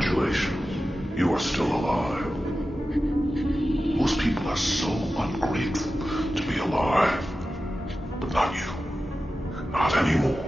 Congratulations, you are still alive. Most people are so ungrateful to be alive, but not you. Not anymore.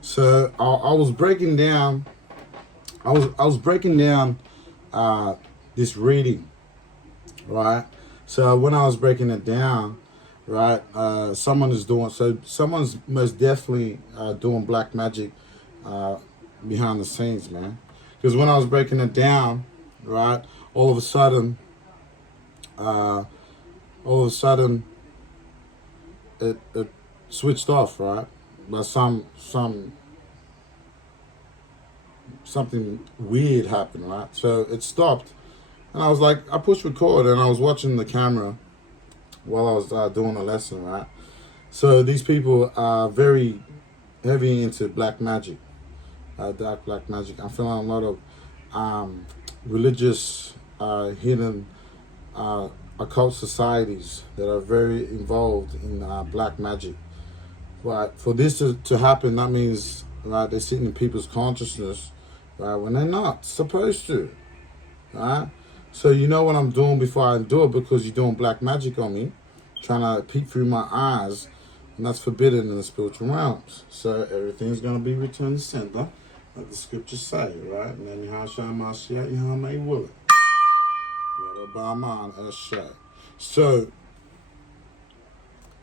So I was breaking down. I was breaking down this reading, right? So when I was breaking it down, right, someone's most definitely doing black magic behind the scenes, man. Because when I was breaking it down, right, all of a sudden, it switched off, right? By something weird happened, right? So it stopped, and I was like, I pushed record, and I was watching the camera while I was doing a lesson, right? So these people are very heavy into black magic, dark black magic. I'm feeling a lot of religious, hidden, occult societies that are very involved in black magic. Right, for this to happen, that means, right, they're sitting in people's consciousness, right, when they're not supposed to, right? So you know what I'm doing before I do it, because you're doing black magic on me, trying to peek through my eyes, and that's forbidden in the spiritual realms. So everything's going to be returned to sender, like the scriptures say, right? And then so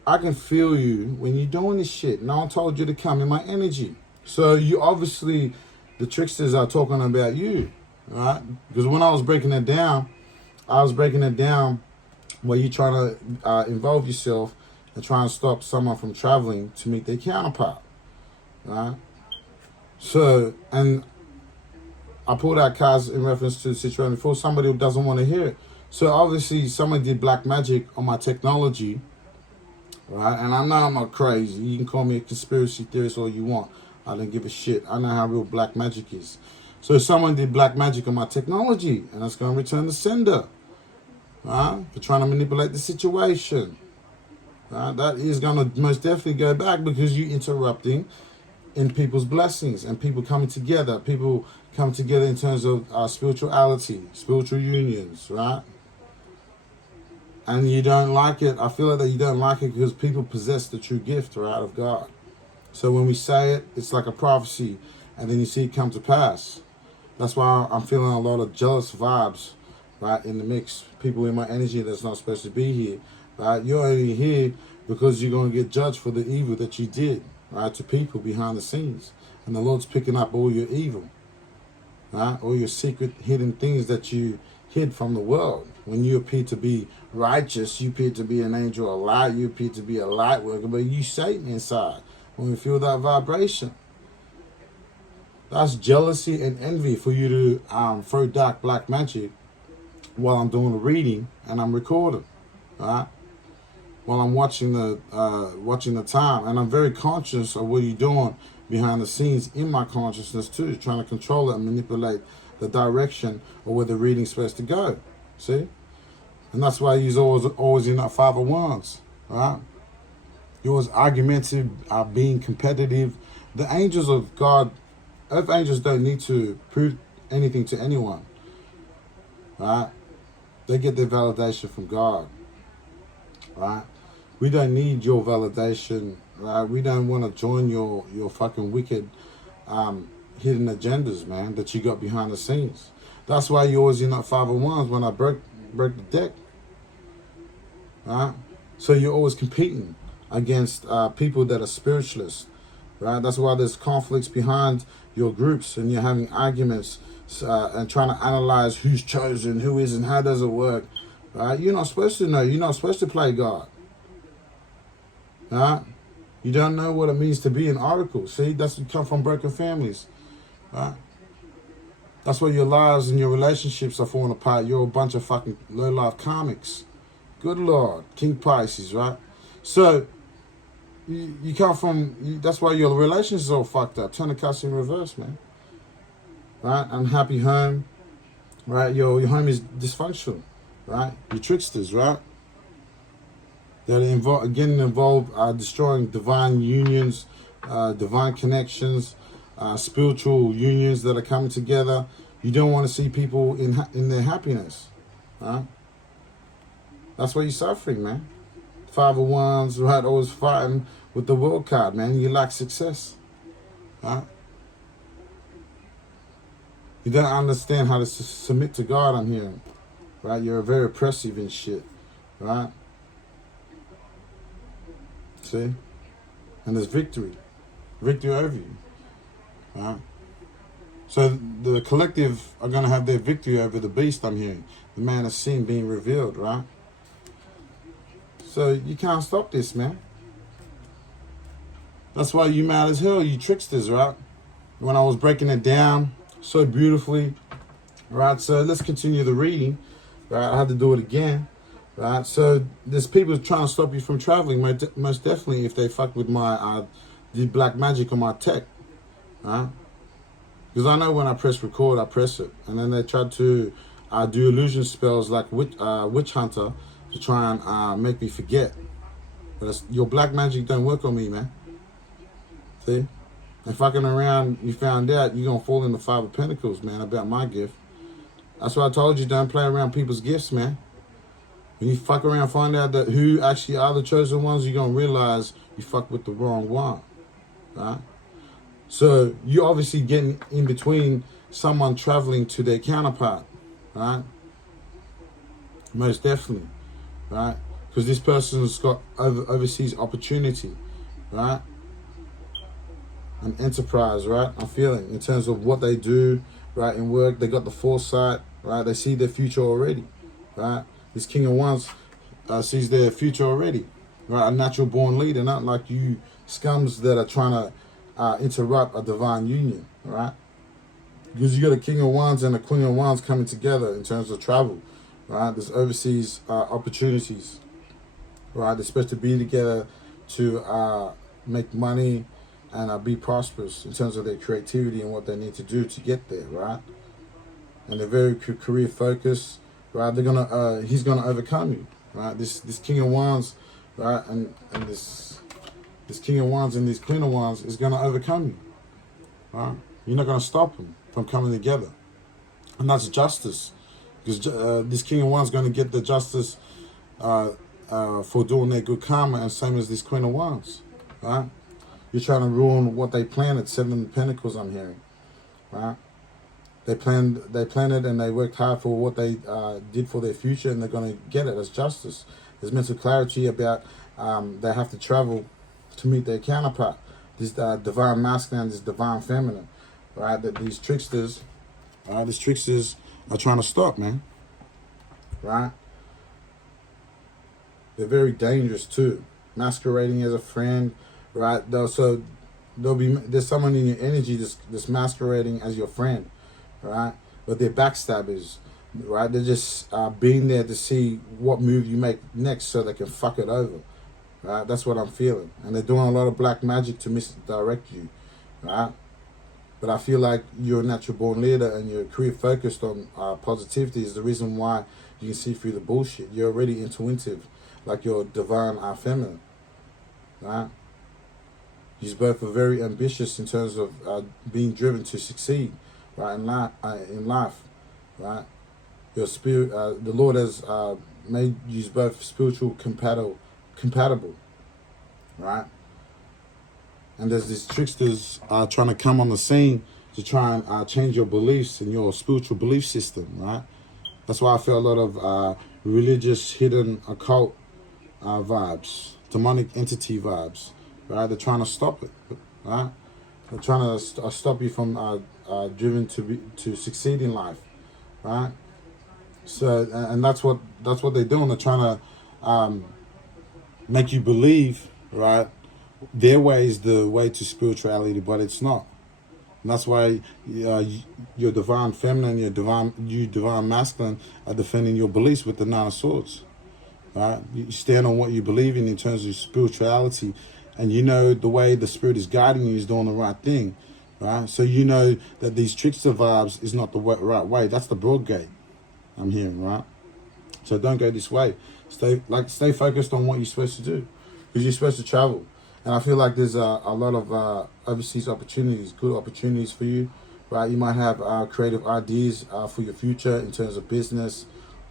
I can feel you when you're doing this shit. No one told you to come in my energy. So you obviously, the tricksters are talking about you, right? Because when I was breaking it down where you're trying to involve yourself and try and stop someone from traveling to meet their counterpart, right? So, and I pulled out cards in reference to the situation for somebody who doesn't want to hear it. So obviously someone did black magic on my technology, right? And I know I'm not crazy. You can call me a conspiracy theorist all you want. I don't give a shit. I know how real black magic is. So someone did black magic on my technology, and that's going to return the sender, right? For trying to manipulate the situation, right? That is going to most definitely go back, because you're interrupting in people's blessings and people coming together. People come together in terms of spirituality, spiritual unions, right? And you don't like it. I feel like that you don't like it because people possess the true gift, right, of God. So when we say it, it's like a prophecy, and then you see it come to pass. That's why I'm feeling a lot of jealous vibes, right, in the mix. People in my energy that's not supposed to be here, right? You're only here because you're going to get judged for the evil that you did, right, to people behind the scenes. And the Lord's picking up all your evil, right? All your secret hidden things that you hid from the world. When you appear to be righteous, you appear to be an angel of light, you appear to be a light worker, but you Satan inside. When we feel that vibration, that's jealousy and envy for you to throw dark black magic while I'm doing a reading and I'm recording, right? While I'm watching the time, and I'm very conscious of what you're doing behind the scenes in my consciousness too, trying to control it and manipulate the direction or where the reading's supposed to go. See? And that's why you're always in that 5 of Wands, right? You're always argumentative, being competitive. The angels of God, earth angels don't need to prove anything to anyone, right? They get their validation from God, right? We don't need your validation, right? We don't want to join your fucking wicked hidden agendas, man, that you got behind the scenes. That's why you're always in that 5 of Wands when I broke the deck, right? So you're always competing against people that are spiritualists, right? That's why there's conflicts behind your groups, and you're having arguments and trying to analyze who's chosen, who isn't, how does it work, right? You're not supposed to know. You're not supposed to play God, right? You don't know what it means to be an oracle. See, that's what come from broken families, right? That's why your lives and your relationships are falling apart. You're a bunch of fucking low-life karmics. Good Lord. King Pisces, right? So you come from. That's why your relationship is all fucked up. Turn the cards in reverse, man. Right? Unhappy home. Right? Your home is dysfunctional. Right? You're tricksters. Right? They're getting involved, destroying divine unions, divine connections, spiritual unions that are coming together. You don't want to see people in their happiness. Right? That's why you're suffering, man. Five of Wands, right? Always fighting with the World card, man. You lack success. Right? You don't understand how to submit to God, I'm hearing. Right? You're very oppressive and shit. Right? See? And there's victory. Victory over you. Right? So the collective are going to have their victory over the beast, I'm hearing. The man of sin being revealed, right? So you can't stop this, man. That's why you mad as hell, you tricksters, right? When I was breaking it down so beautifully, right? So let's continue the reading, right? I had to do it again, right? So there's people trying to stop you from traveling, most definitely, if they fuck with my did black magic on my tech, right? Because I know when I press record, I press it, and then they tried to do illusion spells like witch hunter to try and make me forget. But your black magic don't work on me, man. See? And fucking around, you found out, you're going to fall in the Five of Pentacles, man, about my gift. That's why I told you, don't play around people's gifts, man. When you fuck around, find out that who actually are the chosen ones, you're going to realize you fuck with the wrong one, right? So you're obviously getting in between someone traveling to their counterpart, right? Most definitely, right? Because this person's got overseas opportunity, right? An enterprise, right? I'm feeling in terms of what they do, right? In work, they got the foresight, right? They see their future already, right? This King of Wands sees their future already, right? A natural born leader, not like you scums that are trying to interrupt a divine union, right? Because you got a King of Wands and a Queen of Wands coming together in terms of travel, right? There's overseas opportunities, right? They're supposed to be together to make money and be prosperous in terms of their creativity and what they need to do to get there, right? And they're very career focused, right? They're gonna he's gonna overcome you, right? This King of Wands, right, and this King of Wands and this Queen of Wands is gonna overcome you, right? You're not gonna stop them from coming together, and that's justice, because this King of Wands is gonna get the justice for doing their good karma, and same as this Queen of Wands, right? You're trying to ruin what they planted. Seven Pentacles, I'm hearing, right? They planned it, and they worked hard for what they did for their future, and they're going to get it as justice. There's mental clarity about they have to travel to meet their counterpart. This divine masculine, this divine feminine, right? That these tricksters are trying to stop, man, right? They're very dangerous too, masquerading as a friend. Right, so there's someone in your energy that's masquerading as your friend, right? But they're backstabbers, right? They're just being there to see what move you make next, so they can fuck it over, right? That's what I'm feeling, and they're doing a lot of black magic to misdirect you, right? But I feel like you're a natural born leader, and your career focused on positivity is the reason why you can see through the bullshit. You're already intuitive, like your divine feminine, right? You both are very ambitious in terms of being driven to succeed, right, in life, right? Your spirit, the Lord has made you both spiritual compatible, right? And there's these tricksters trying to come on the scene to try and change your beliefs and your spiritual belief system, right? That's why I feel a lot of religious, hidden, occult vibes, demonic entity vibes. Right, they're trying to stop it. Right, they're trying to stop you from driven to succeed in life. Right, so and that's what they're doing. They're trying to make you believe, right, their way is the way to spirituality, but it's not. And that's why your divine feminine, you divine masculine are defending your beliefs with the Nine of Swords. Right, you stand on what you believe in terms of spirituality. and you know the way the spirit is guiding you is doing the right thing, right? So you know that these trickster vibes is not the right way. That's the broad gate, I'm hearing, right? So don't go this way. Stay focused on what you're supposed to do, because you're supposed to travel. And I feel like there's a lot of overseas opportunities, good opportunities for you, right? You might have creative ideas for your future in terms of business,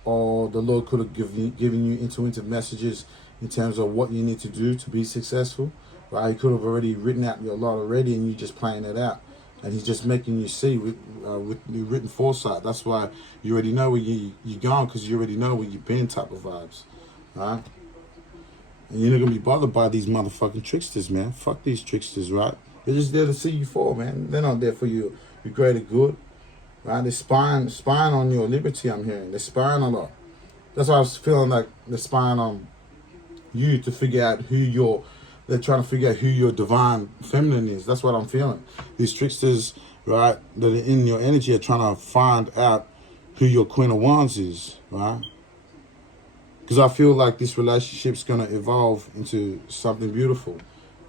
or the Lord could have given you intuitive messages in terms of what you need to do to be successful, right? He could have already written out your lot already, and you're just playing it out. And he's just making you see with written foresight. That's why you already know where you're going, because you already know where you've been, type of vibes, right? And you're not going to be bothered by these motherfucking tricksters, man. Fuck these tricksters, right? They're just there to see you fall, man. They're not there for your greater good, right? They're spying on your liberty, I'm hearing. They're spying a lot. That's why I was feeling like they're spying on you to figure out they're trying to figure out who your divine feminine is. That's what I'm feeling. These tricksters, right, that are in your energy are trying to find out who your Queen of Wands is, right? Because I feel like this relationship's going to evolve into something beautiful,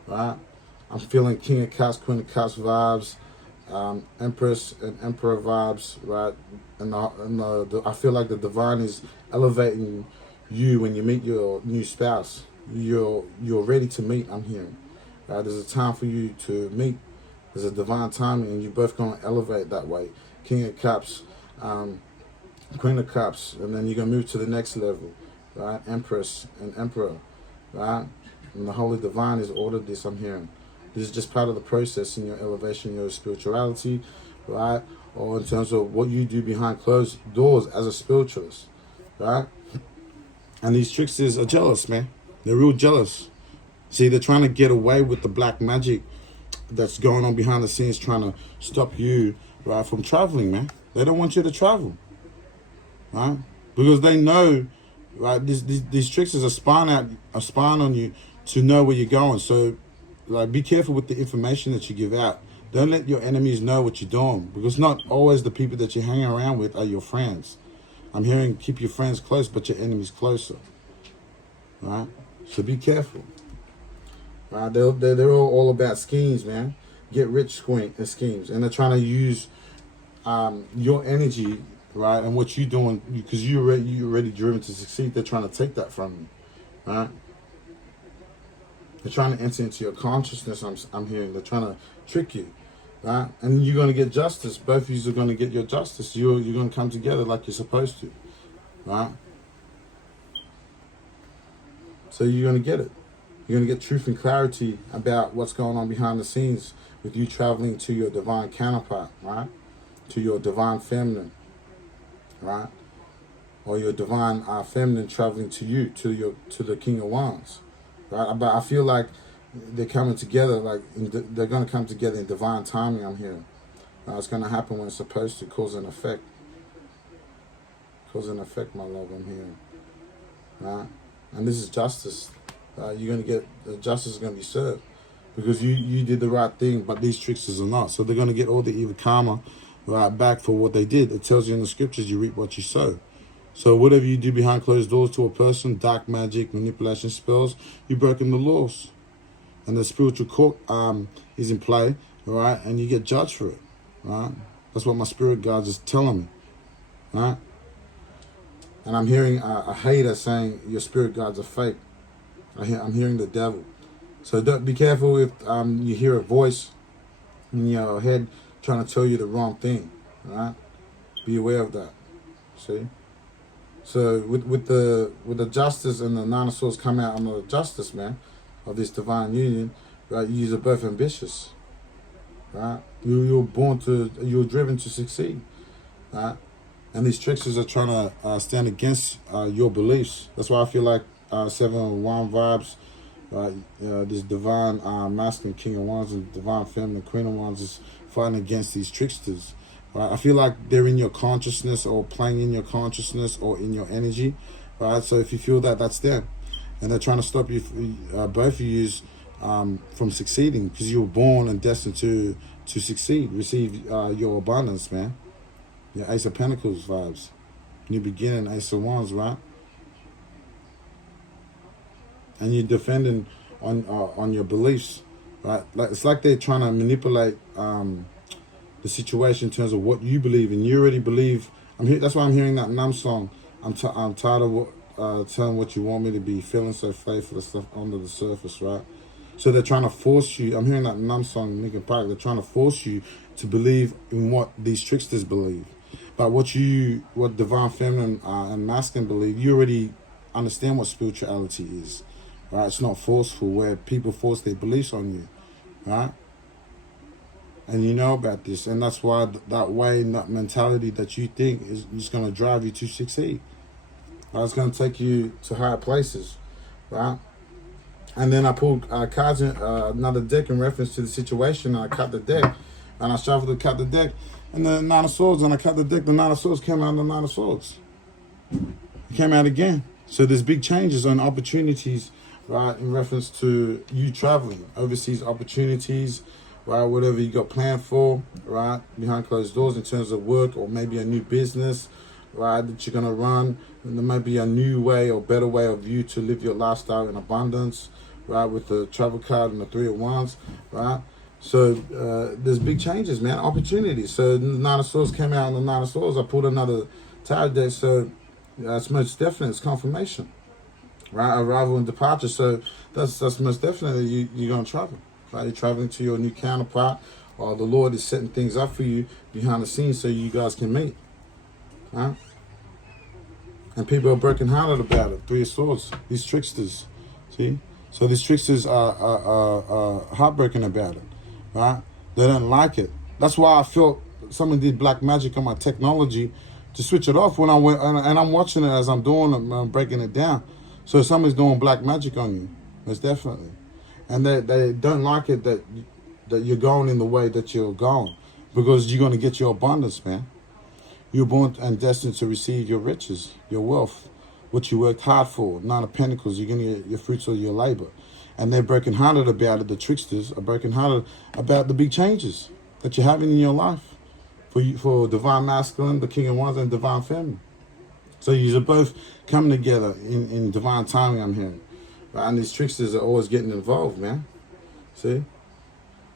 right? I'm feeling King of Cups, Queen of Cups vibes, Empress and Emperor vibes, right? And I feel like the divine is elevating you when you meet your new spouse. You're ready to meet, I'm hearing. There's a time for you to meet. There's a divine timing, and you're both going to elevate that way. King of Cups, Queen of Cups, and then you're going to move to the next level, right? Empress and Emperor, right? And the Holy Divine has ordered this, I'm hearing. This is just part of the process in your elevation, your spirituality, right? Or in terms of what you do behind closed doors as a spiritualist, right? And these tricksters are jealous, man. They're real jealous. See, they're trying to get away with the black magic that's going on behind the scenes, trying to stop you, right, from traveling, man. They don't want you to travel, right? Because they know, right, these tricksters are spying on you to know where you're going. So, like, be careful with the information that you give out. Don't let your enemies know what you're doing, because not always the people that you're hanging around with are your friends. I'm hearing keep your friends close, but your enemies closer, right? So be careful. Right? They're all about schemes, man. Get rich schemes. And they're trying to use your energy, right, and what you're doing, because you're already driven to succeed. They're trying to take that from you, right? They're trying to enter into your consciousness, I'm hearing. They're trying to trick you, right? And you're going to get justice. Both of you are going to get your justice. You're going to come together like you're supposed to, right? So you're going to get it. You're going to get truth and clarity about what's going on behind the scenes with you traveling to your divine counterpart, right? To your divine feminine, right? Or your divine feminine traveling to you, to the King of Wands, right? But I feel like they're coming together, like they're going to come together in divine timing, I'm hearing. It's going to happen when it's supposed to, cause and effect. Cause and effect, my love, I'm hearing. Right? And this is justice. You're going to get, the justice is going to be served. Because you did the right thing, but these tricksters are not. So they're going to get all the evil karma right back for what they did. It tells you in the scriptures, you reap what you sow. So whatever you do behind closed doors to a person, dark magic, manipulation spells, you've broken the laws. And the spiritual court is in play, all right? And you get judged for it, right? That's what my spirit guides is telling me, right? And I'm hearing a hater saying your spirit guides are fake. I'm hearing the devil. So be careful if you hear a voice in your head trying to tell you the wrong thing, right? Be aware of that, see? So with the justice and the Nine of Swords come out on the justice, man, of this divine union, right? You are both ambitious, right? You're driven to succeed, right? And these tricksters are trying to stand against your beliefs. That's why I feel like 7-1 vibes, this divine masculine King of Wands and divine feminine Queen of Wands is fighting against these tricksters. Right? I feel like they're in your consciousness or playing in your consciousness or in your energy. Right? So if you feel that, that's them. And they're trying to stop you, both of you, from succeeding, because you were born and destined to succeed, receive your abundance, man. Your Ace of Pentacles vibes. New beginning, Ace of Wands, right? And you're defending on your beliefs, right? Like it's like they're trying to manipulate the situation in terms of what you believe, and you already believe. That's why I'm hearing that Numb song. I'm tired of telling what you want me to be, feeling so faithful, the stuff under the surface, right? So they're trying to force you. I'm hearing that Numb song, Linkin Park. They're trying to force you to believe in what these tricksters believe. But what divine feminine and masculine believe, you already understand what spirituality is, right? It's not forceful where people force their beliefs on you, right? And you know about this, and that's why that way and that mentality that you think is going to drive you to succeed. Right? It's going to take you to higher places, right? And then I pulled cards in another deck in reference to the situation. And I cut the deck, and I shuffled to cut the deck, and the Nine of Swords. And I cut the deck. The Nine of Swords came out. And the Nine of Swords it came out again. So there's big changes and opportunities, right, in reference to you traveling, overseas opportunities, right, whatever you got planned for, right, behind closed doors in terms of work or maybe a new business, right, that you're going to run. And there might be a new way or better way of you to live your lifestyle in abundance, right, with the travel card and the Three of Wands, right. So there's big changes, man, opportunities. So the Nine of Swords came out, and the Nine of Swords, I pulled another tarot deck, so that's most definite. It's confirmation, right, arrival and departure. So that's most definitely you're going to travel. Right? You're traveling to your new counterpart, or the Lord is setting things up for you behind the scenes so you guys can meet. Right? And people are brokenhearted about it. Three of Swords, these tricksters. See? So these tricksters are heartbroken about it. Right? They don't like it. That's why I felt someone did black magic on my technology to switch it off when I went, and I'm watching it as I'm doing it, I'm breaking it down. So somebody's doing black magic on you, most definitely. And they don't like it that you're going in the way that you're going, because you're going to get your abundance, man. You're born and destined to receive your riches, your wealth, what you worked hard for. Nine of Pentacles, you're going to get your fruits of your labor. And they're brokenhearted about it. The tricksters are brokenhearted about the big changes that you're having in your life for divine masculine, the King of Wands, and divine feminine. So you're both coming together in divine timing, I'm hearing. Right? And these tricksters are always getting involved, man. See?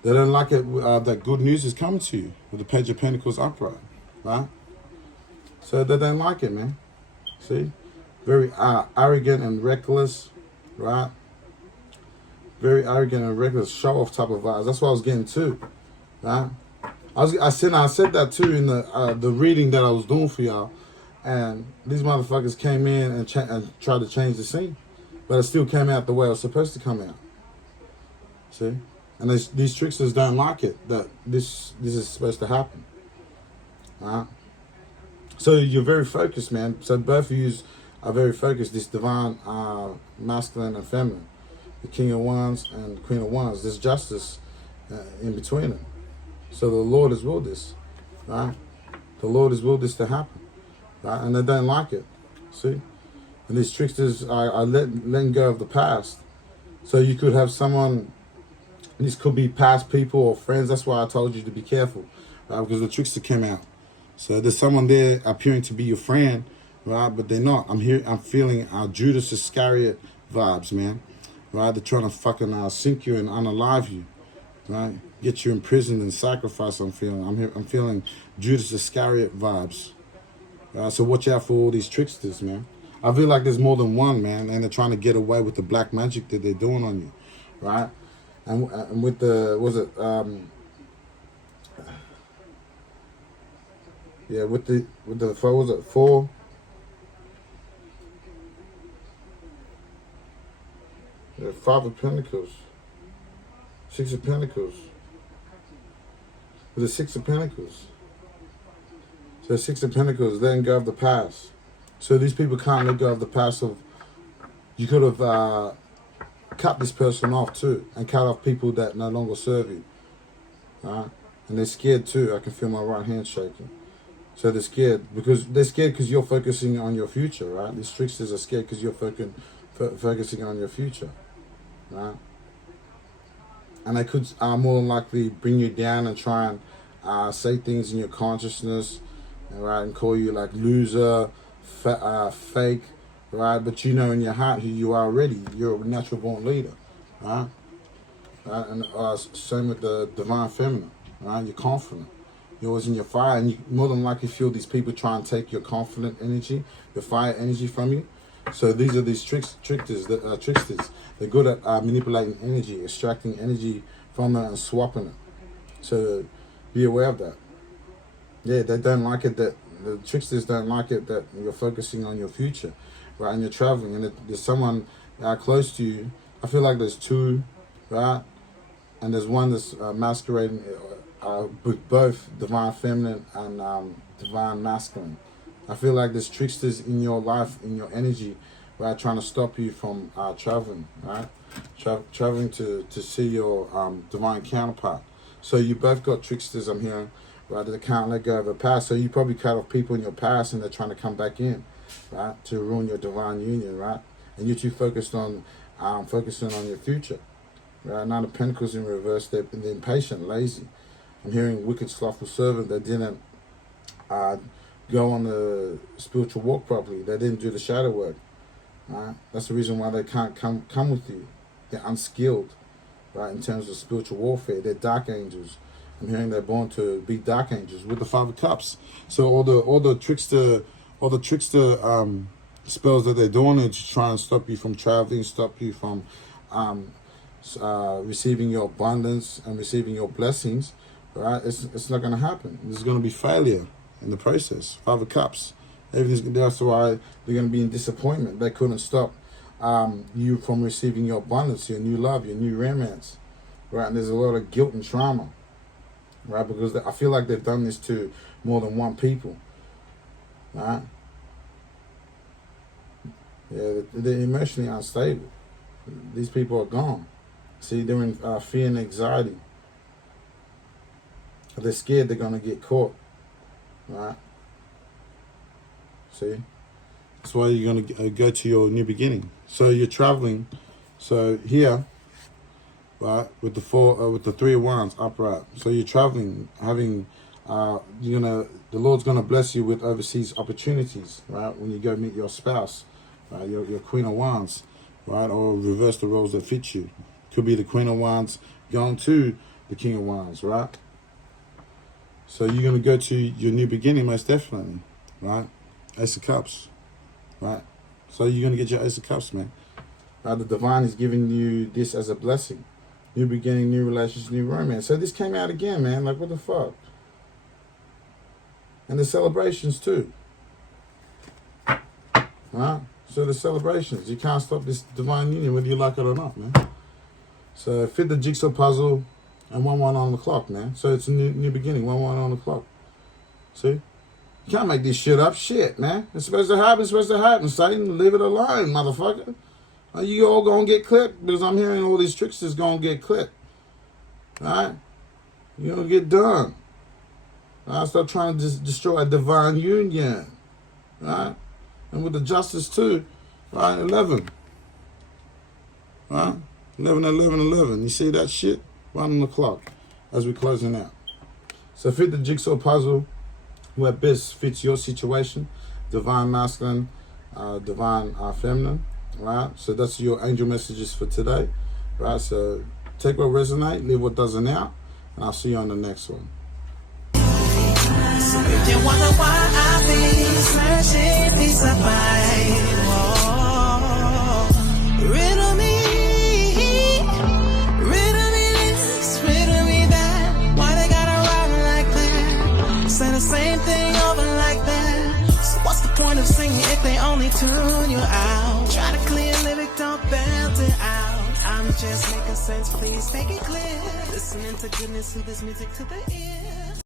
They don't like it that good news is coming to you with the Page of Pentacles upright, right? So they don't like it, man. See? Very arrogant and reckless, right? Very arrogant and reckless, show-off type of vibes. That's what I was getting too, right? I said that too in the reading that I was doing for y'all, and these motherfuckers came in and tried to change the scene, but it still came out the way it was supposed to come out. See, and these tricksters don't like it that this is supposed to happen. Alright, so you're very focused, man. So both of you are very focused. This divine masculine and feminine, the King of Wands and the Queen of Wands. There's justice in between them. So the Lord has willed this, right? The Lord has willed this to happen, right? And they don't like it, see? And these tricksters are letting go of the past. So you could have someone, these could be past people or friends. That's why I told you to be careful, right? Because the trickster came out. So there's someone there appearing to be your friend, right? But they're not. I'm feeling Judas Iscariot vibes, man, right? They're trying to fucking sink you and unalive you, right? Get you imprisoned and sacrificed. I'm feeling Judas Iscariot vibes. So watch out for all these tricksters, man. I feel like there's more than one, man, and they're trying to get away with the black magic that they're doing on you, right? And with the with the four. Yeah, Five of Pentacles, Six of Pentacles. With the Six of Pentacles. So Six of Pentacles, letting go of the past. So these people can't let go of the past of, you could have cut this person off too, and cut off people that no longer serve you. Alright? And they're scared too. I can feel my right hand shaking. So they're scared because you're focusing on your future, right? These tricksters are scared because you're focusing on your future, right? And they could more than likely bring you down and try and say things in your consciousness, right, and call you like loser, fake, right? But you know in your heart who you are already. You're a natural born leader, right? And same with the divine feminine, right? You're confident. You're always in your fire, and you more than likely feel these people try and take your confident energy, your fire energy from you. So these are these tricksters. They're good at manipulating energy, extracting energy from it and swapping it. So be aware of that. Yeah, they don't like it that the tricksters don't like it that you're focusing on your future, right? And you're traveling, and there's someone close to you. I feel like there's two, right? And there's one that's masquerading with both divine feminine and divine masculine. I feel like there's tricksters in your life, in your energy, right, trying to stop you from traveling, right? Traveling to see your divine counterpart. So you both got tricksters, I'm hearing, right, that can't let go of the past. So you probably cut off people in your past and they're trying to come back in, right, to ruin your divine union, right? And you're too focused on focusing on your future, right? Nine of Pentacles in reverse, they're impatient, lazy. I'm hearing wicked, slothful servant that didn't go on the spiritual walk properly. They didn't do the shadow work, right? That's the reason why they can't come with you. They're unskilled, right, in terms of spiritual warfare. They're dark angels. I'm hearing they're born to be dark angels with the Five of Cups. So all the trickster spells that they're doing is to try and stop you from traveling, stop you from receiving your abundance and receiving your blessings, right? It's not going to happen. There's going to be failure in the process. Five of Cups. That's why they're going to be in disappointment. They couldn't stop you from receiving your abundance, your new love, your new romance, right? And there's a lot of guilt and trauma, right? Because I feel like they've done this to more than one people, right? Yeah, they're emotionally unstable. These people are gone. See, they're in fear and anxiety. They're scared they're going to get caught, right? See? That's why you're going to go to your new beginning. So you're traveling. So here, right, with the Three of Wands upright. So you're traveling, having, the Lord's going to bless you with overseas opportunities, right? When you go meet your spouse, right, your Queen of Wands, right, or reverse the roles that fit you. Could be the Queen of Wands going to the King of Wands, right? So you're going to go to your new beginning, most definitely, right? Ace of Cups, right? So you're going to get your Ace of Cups, man. The divine is giving you this as a blessing. New beginning, new relationship, new romance. So this came out again, man. Like, what the fuck? And the celebrations, too. Right? So the celebrations. You can't stop this divine union, whether you like it or not, man. So fit the jigsaw puzzle and 1-1 on the clock, man. So it's a new beginning, 1-1 on the clock. See? You can't make this shit up. Shit, man. It's supposed to happen. It's supposed to happen. Satan, leave it alone, motherfucker. You all gonna get clipped because I'm hearing all these tricksters gonna get clipped. Alright? You're gonna get done. Alright? Stop trying to destroy a divine union. Alright? And with the justice too. Right? 11. Alright? 11. You see that shit? 1 on the clock as we're closing out. So fit the jigsaw puzzle where best fits your situation. Divine masculine, divine feminine. Right? So that's your angel messages for today. Right? So take what resonates, leave what doesn't out, and I'll see you on the next one. So if you wonder why I be searching these riddle me this, riddle me that. Why they gotta ride like that? Say the same thing over like that. So what's the point of singing if they only tune you out? Try to clear lyric, don't belt it out. I'm just making sense, please make it clear. Listening to goodness, to this music to the ear.